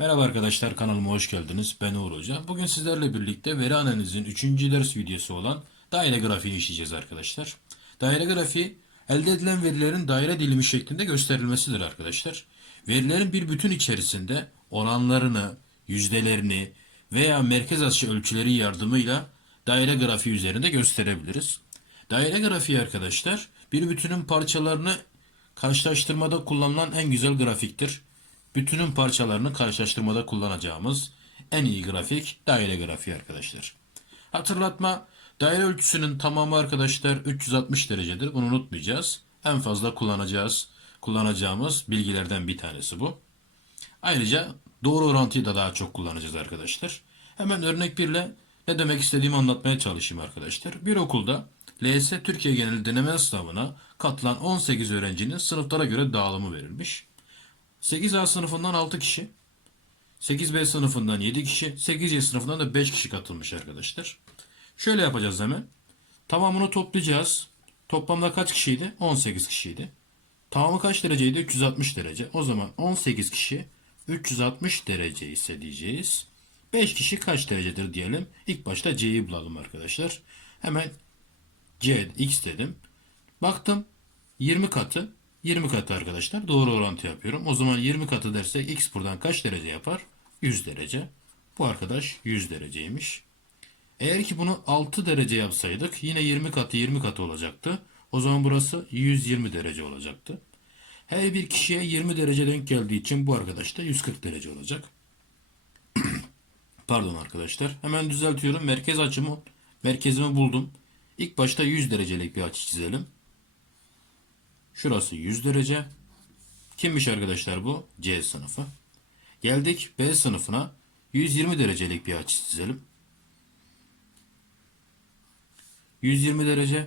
Merhaba arkadaşlar kanalıma hoş geldiniz. Ben Uğur Hoca. Bugün sizlerle birlikte veri analizin 3. ders videosu olan daire grafiği işleyeceğiz arkadaşlar. Daire grafiği elde edilen verilerin daire dilimi şeklinde gösterilmesidir arkadaşlar. Verilerin bir bütün içerisinde oranlarını, yüzdelerini veya merkez açı ölçüleri yardımıyla daire grafiği üzerinde gösterebiliriz. Daire grafiği arkadaşlar bir bütünün parçalarını karşılaştırmada kullanılan en güzel grafiktir. Bütünün parçalarını karşılaştırmada kullanacağımız en iyi grafik daire grafiği arkadaşlar. Hatırlatma daire ölçüsünün tamamı arkadaşlar 360 derecedir. Bunu unutmayacağız. En fazla kullanacağız kullanacağımız bilgilerden bir tanesi bu. Ayrıca doğru orantıyı da daha çok kullanacağız arkadaşlar. Hemen örnek birle ne demek istediğimi anlatmaya çalışayım arkadaşlar. Bir okulda LS Türkiye genel deneme sınavına katılan 18 öğrencinin sınıflara göre dağılımı verilmiş. 8A sınıfından 6 kişi, 8B sınıfından 7 kişi, 8C sınıfından da 5 kişi katılmış arkadaşlar. Şöyle yapacağız hemen. Tamamını toplayacağız. Toplamda kaç kişiydi? 18 kişiydi. Tamamı kaç dereceydi? 360 derece. O zaman 18 kişi 360 derece ise diyeceğiz. 5 kişi kaç derecedir diyelim. İlk başta C'yi bulalım arkadaşlar. Hemen C, X dedim. Baktım 20 katı 20 katı arkadaşlar. Doğru orantı yapıyorum. O zaman 20 katı dersek X buradan kaç derece yapar? 100 derece. Bu arkadaş 100 dereceymiş. Eğer ki bunu 6 derece yapsaydık yine 20 katı 20 katı olacaktı. O zaman burası 120 derece olacaktı. Her bir kişiye 20 derece denk geldiği için bu arkadaş da 140 derece olacak. Pardon arkadaşlar. Hemen düzeltiyorum. Merkez açımı merkezimi buldum. İlk başta 100 derecelik bir açı çizelim. Şurası 100 derece. Kimmiş arkadaşlar bu? C sınıfı. Geldik B sınıfına. 120 derecelik bir açı çizelim. 120 derece.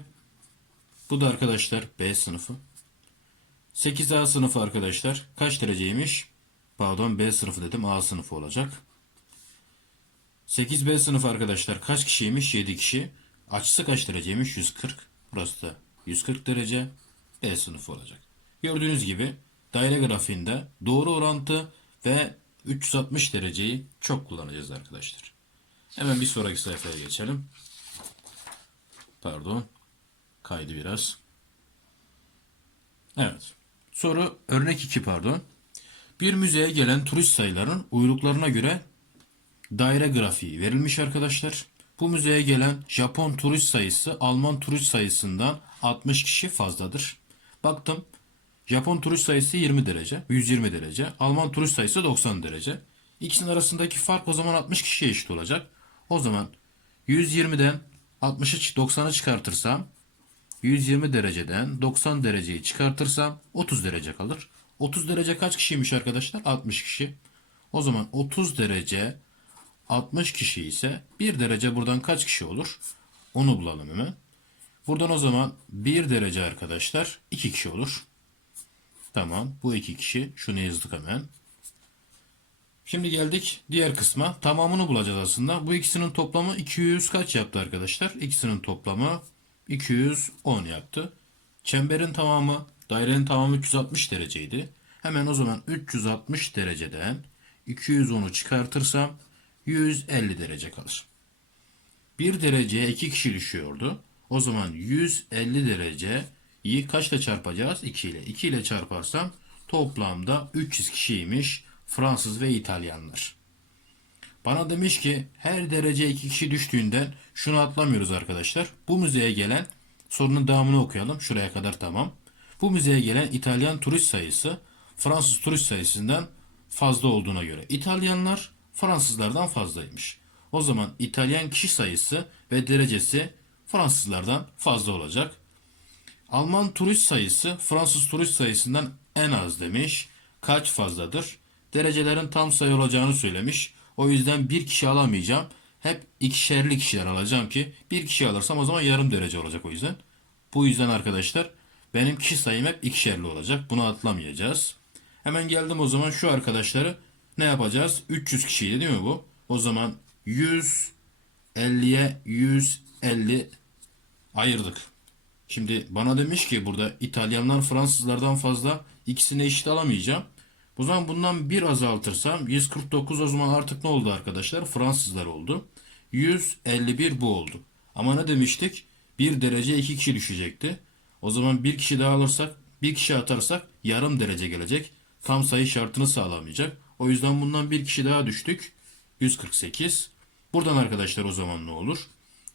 Bu da arkadaşlar B sınıfı. 8A sınıfı arkadaşlar kaç dereceymiş? Pardon B sınıfı dedim A sınıfı olacak. 8B sınıfı arkadaşlar kaç kişiymiş? 7 kişi. Açısı kaç dereceymiş? 140. Burası da 140 derece. B sınıfı olacak. Gördüğünüz gibi daire grafiğinde doğru orantı ve 360 dereceyi çok kullanacağız arkadaşlar. Hemen bir sonraki sayfaya geçelim. Pardon. Kaydı biraz. Evet. Soru örnek 2 pardon. Bir müzeye gelen turist sayıların uyruklarına göre daire grafiği verilmiş arkadaşlar. Bu müzeye gelen Japon turist sayısı Alman turist sayısından 60 kişi fazladır. Baktım. Japon turist sayısı 20 derece, 120 derece. Alman turist sayısı 90 derece. İkisinin arasındaki fark o zaman 60 kişiye eşit olacak. O zaman 120'den 60'ı 90'ı çıkartırsam 120 dereceden 90 dereceyi çıkartırsam 30 derece kalır. 30 derece kaç kişiymiş arkadaşlar? 60 kişi. O zaman 30 derece 60 kişi ise 1 derece buradan kaç kişi olur? Onu bulalım hemen. Buradan o zaman 1 derece arkadaşlar 2 kişi olur. Tamam bu 2 kişi. Şunu yazdık hemen. Şimdi geldik diğer kısma. Tamamını bulacağız aslında. Bu ikisinin toplamı 200 kaç yaptı arkadaşlar? İkisinin toplamı 210 yaptı. Çemberin tamamı, dairenin tamamı 360 dereceydi. Hemen o zaman 360 dereceden 210'u çıkartırsam 150 derece kalır. 1 dereceye 2 kişi düşüyordu. O zaman 150 dereceyi kaçla çarpacağız? 2 ile. 2 ile çarparsam toplamda 300 kişiymiş Fransız ve İtalyanlar. Bana demiş ki her derece 2 kişi düştüğünden şunu atlamıyoruz arkadaşlar. Bu müzeye gelen sorunun devamını okuyalım. Şuraya kadar tamam. Bu müzeye gelen İtalyan turist sayısı Fransız turist sayısından fazla olduğuna göre İtalyanlar Fransızlardan fazlaymış. O zaman İtalyan kişi sayısı ve derecesi Fransızlardan fazla olacak. Alman turist sayısı Fransız turist sayısından en az demiş. Kaç fazladır? Derecelerin tam sayı olacağını söylemiş. O yüzden bir kişi alamayacağım. Hep ikişerli kişiler alacağım ki bir kişi alırsam o zaman yarım derece olacak o yüzden. Bu yüzden arkadaşlar benim kişi sayım hep ikişerli olacak. Bunu atlamayacağız. Hemen geldim o zaman şu arkadaşları ne yapacağız? 300 kişiydi değil mi bu? O zaman 150'ye 150 ayırdık. Şimdi bana demiş ki burada İtalyanlar Fransızlardan fazla ikisini eşit alamayacağım. O zaman bundan bir azaltırsam 149 o zaman artık ne oldu arkadaşlar? Fransızlar oldu. 151 bu oldu. Ama ne demiştik? Bir derece iki kişi düşecekti. O zaman bir kişi daha alırsak, bir kişi atarsak yarım derece gelecek. Tam sayı şartını sağlamayacak. O yüzden bundan bir kişi daha düştük. 148. Buradan arkadaşlar o zaman ne olur?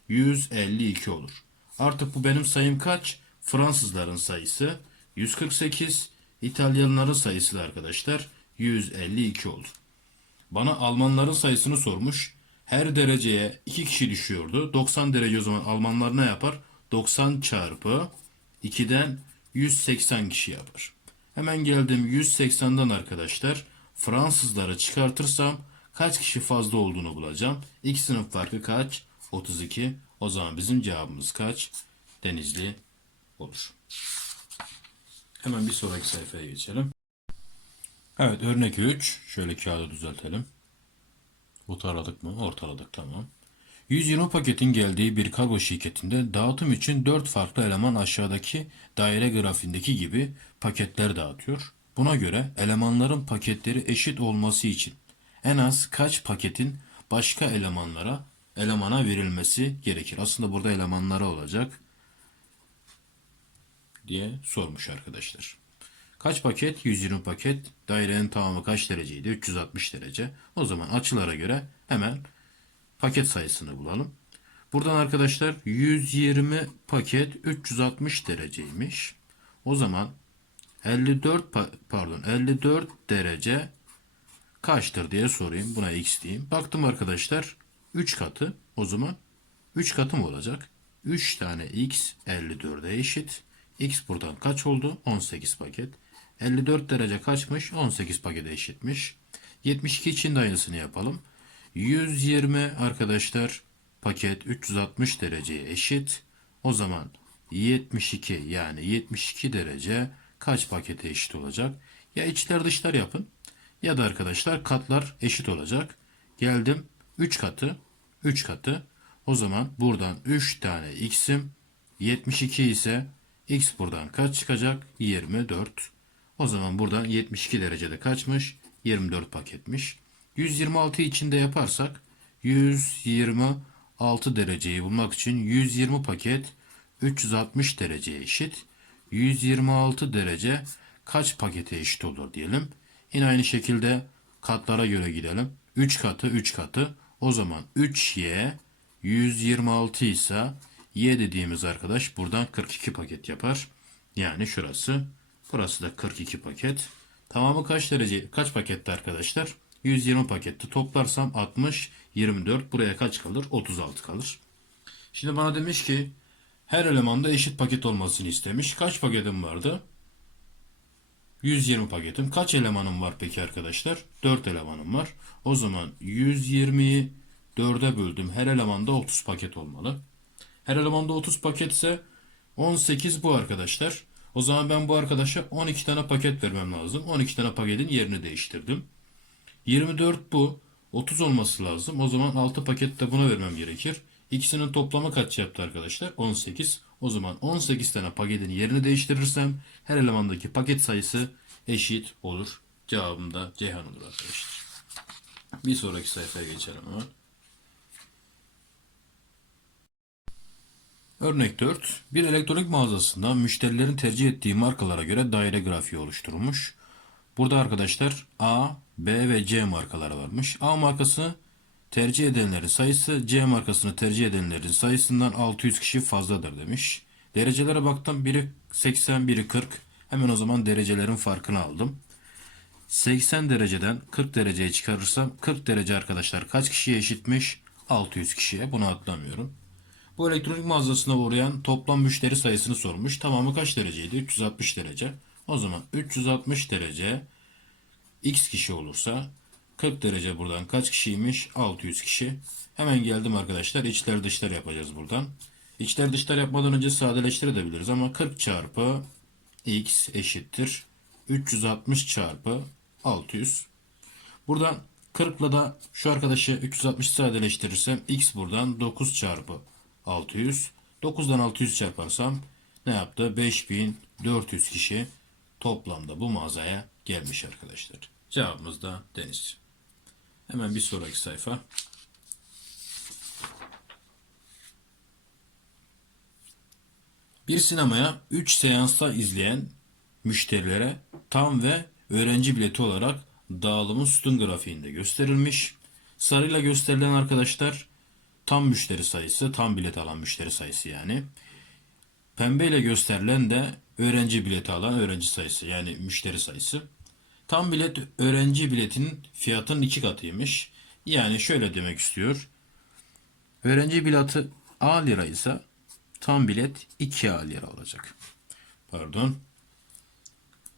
152 olur. Artık bu benim sayım kaç? Fransızların sayısı 148. İtalyanların sayısı da arkadaşlar 152 oldu. Bana Almanların sayısını sormuş. Her dereceye 2 kişi düşüyordu. 90 derece o zaman Almanlar ne yapar? 90 çarpı 2'den 180 kişi yapar. Hemen geldim 180'den arkadaşlar. Fransızları çıkartırsam kaç kişi fazla olduğunu bulacağım. İkisinin farkı kaç? 32. O zaman bizim cevabımız kaç? Denizli olur. Hemen bir sonraki sayfaya geçelim. Evet örnek 3. Şöyle kağıdı düzeltelim. Ortaladık mı? Ortaladık tamam. 120 paketin geldiği bir kargo şirketinde dağıtım için 4 farklı eleman aşağıdaki daire grafiğindeki gibi paketler dağıtıyor. Buna göre elemanların paketleri eşit olması için en az kaç paketin başka elemanlara elemana verilmesi gerekir? Aslında burada elemanlara olacak diye sormuş arkadaşlar. Kaç paket? 120 paket. Dairenin tamamı kaç dereceydi? 360 derece. O zaman açılara göre hemen paket sayısını bulalım. Buradan arkadaşlar 120 paket 360 dereceymiş. O zaman 54 pa- pardon 54 derece kaçtır diye sorayım. Buna x diyeyim. Baktım arkadaşlar 3 katı. O zaman 3 katı mı olacak? 3 tane x 54'e eşit. X buradan kaç oldu? 18 paket. 54 derece kaçmış? 18 pakete eşitmiş. 72 için de aynısını yapalım. 120 arkadaşlar paket 360 dereceye eşit. O zaman 72 yani 72 derece kaç pakete eşit olacak? Ya içler dışlar yapın ya da arkadaşlar katlar eşit olacak. Geldim 3 katı 3 katı. O zaman buradan 3 tane x'im 72 ise x buradan kaç çıkacak? 24. O zaman buradan 72 derecede kaçmış? 24 paketmiş. 126 içinde yaparsak 126 dereceyi bulmak için 120 paket 360 dereceye eşit. 126 derece kaç pakete eşit olur diyelim. Yine aynı şekilde katlara göre gidelim. 3 katı 3 katı. O zaman 3y 126 ise y dediğimiz arkadaş buradan 42 paket yapar. Yani şurası. Burası da 42 paket. Tamamı kaç derece kaç pakette arkadaşlar? 120 pakette toplarsam 60 24 buraya kaç kalır? 36 kalır. Şimdi bana demiş ki her elemanda eşit paket olmasını istemiş. Kaç paketim vardı? 120 paketim. Kaç elemanım var peki arkadaşlar? 4 elemanım var. O zaman 120'yi 4'e böldüm. Her elemanda 30 paket olmalı. Her elemanda 30 paketse 18 bu arkadaşlar. O zaman ben bu arkadaşa 12 tane paket vermem lazım. 12 tane paketin yerini değiştirdim. 24 bu. 30 olması lazım. O zaman 6 paket de buna vermem gerekir. İkisinin toplamı kaç yaptı arkadaşlar? 18. O zaman 18 tane paketin yerini değiştirirsem her elemandaki paket sayısı eşit olur. Cevabım da Ceyhan olur arkadaşlar. Bir sonraki sayfaya geçelim hemen. Örnek 4. Bir elektronik mağazasında müşterilerin tercih ettiği markalara göre daire grafiği oluşturulmuş. Burada arkadaşlar A, B ve C markaları varmış. A markası tercih edenlerin sayısı C markasını tercih edenlerin sayısından 600 kişi fazladır demiş. Derecelere baktım. Biri 80, biri 40. Hemen o zaman derecelerin farkını aldım. 80 dereceden 40 dereceye çıkarırsam 40 derece arkadaşlar kaç kişiye eşitmiş? 600 kişiye. Bunu atlamıyorum. Bu elektronik mağazasına uğrayan toplam müşteri sayısını sormuş. Tamamı kaç dereceydi? 360 derece. O zaman 360 derece x kişi olursa 40 derece buradan kaç kişiymiş? 600 kişi. Hemen geldim arkadaşlar. İçler dışlar yapacağız buradan. İçler dışlar yapmadan önce sadeleştirebiliriz ama 40 çarpı x eşittir. 360 çarpı 600. Buradan 40 ile da şu arkadaşı 360 sadeleştirirsem x buradan 9 çarpı 600. 9'dan 600 çarparsam ne yaptı? 5400 kişi toplamda bu mağazaya gelmiş arkadaşlar. Cevabımız da deniz. Hemen bir sonraki sayfa. Bir sinemaya 3 seansta izleyen müşterilere tam ve öğrenci bileti olarak dağılımın sütun grafiğinde gösterilmiş. Sarıyla gösterilen arkadaşlar tam müşteri sayısı, tam bilet alan müşteri sayısı yani. Pembeyle gösterilen de öğrenci bileti alan öğrenci sayısı yani müşteri sayısı. Tam bilet öğrenci biletinin fiyatının iki katıymış. Yani şöyle demek istiyor. Öğrenci bileti A lira ise tam bilet 2A lira olacak. Pardon.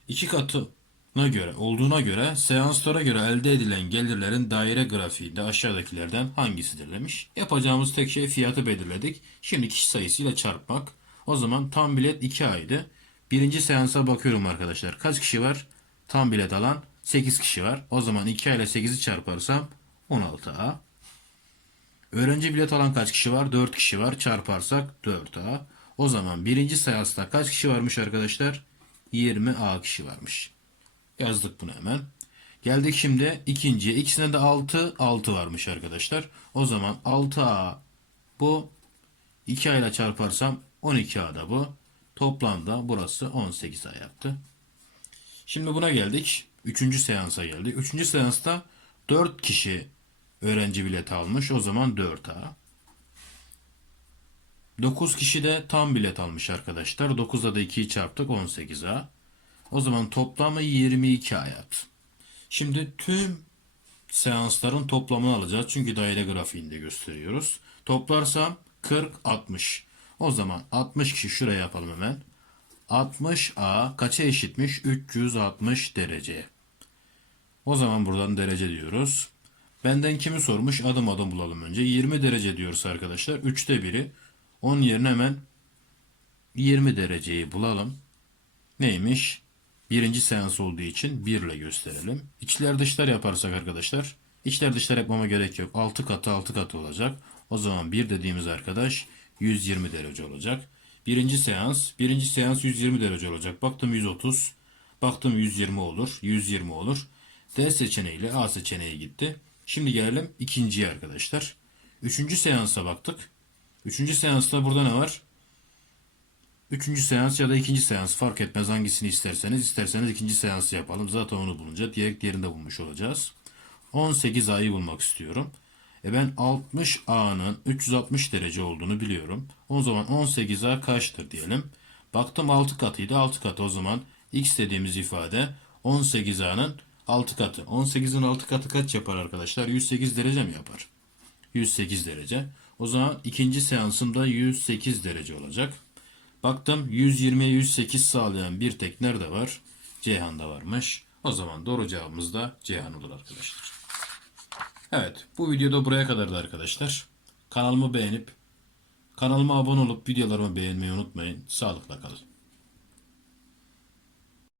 İki katına göre olduğuna göre seanslara göre elde edilen gelirlerin daire grafiğinde aşağıdakilerden hangisidir demiş. Yapacağımız tek şey fiyatı belirledik. Şimdi kişi sayısıyla çarpmak. O zaman tam bilet 2 aydı. Birinci seansa bakıyorum arkadaşlar. Kaç kişi var? Tam bilet alan 8 kişi var. O zaman 2 ile 8'i çarparsam 16A. Öğrenci bilet alan kaç kişi var? 4 kişi var. Çarparsak 4A. O zaman birinci seansta kaç kişi varmış arkadaşlar? 20A kişi varmış. Yazdık bunu hemen. Geldik şimdi ikinciye. İkisine de 6, 6 varmış arkadaşlar. O zaman 6A bu. 2A ile çarparsam 12A da bu. Toplamda burası 18A yaptı. Şimdi buna geldik. Üçüncü seansa geldik. Üçüncü seansta 4 kişi öğrenci bileti almış. O zaman 4A. 9 kişi de tam bilet almış arkadaşlar. 9'da da 2'yi çarptık 18A. O zaman toplamı 22A yaptı. Şimdi tüm seansların toplamını alacağız. Çünkü daire grafiğinde gösteriyoruz. Toplarsam 40, 60. O zaman 60 kişi şuraya yapalım hemen. 60A kaça eşitmiş? 360 dereceye. O zaman buradan derece diyoruz. Benden kimi sormuş? Adım adım bulalım önce. 20 derece diyoruz arkadaşlar. 3'te 1'i. 10 yerine hemen 20 dereceyi bulalım. Neymiş? Birinci seans olduğu için 1 ile gösterelim. İçler dışlar yaparsak arkadaşlar. içler dışlar yapmama gerek yok. 6 katı 6 katı olacak. O zaman 1 dediğimiz arkadaş 120 derece olacak. Birinci seans. Birinci seans 120 derece olacak. Baktım 130. Baktım 120 olur. 120 olur. D seçeneğiyle A seçeneği gitti. Şimdi gelelim ikinciye arkadaşlar. Üçüncü seansa baktık. Üçüncü seansta burada ne var? Üçüncü seans ya da ikinci seans fark etmez hangisini isterseniz. isterseniz ikinci seansı yapalım. Zaten onu bulunca diğer diğerini de bulmuş olacağız. 18 A'yı bulmak istiyorum. E ben 60 A'nın 360 derece olduğunu biliyorum. O zaman 18 A kaçtır diyelim. Baktım 6 katıydı 6 katı o zaman X dediğimiz ifade 18 A'nın 6 katı. 18'in 6 katı kaç yapar arkadaşlar? 108 derece mi yapar? 108 derece. O zaman ikinci seansımda 108 derece olacak. Baktım 120'ye 108 sağlayan bir tek nerede var? Ceyhan'da varmış. O zaman doğru cevabımız da Ceyhan olur arkadaşlar. Evet bu videoda buraya kadardı arkadaşlar. Kanalımı beğenip kanalıma abone olup videolarımı beğenmeyi unutmayın. Sağlıkla kalın.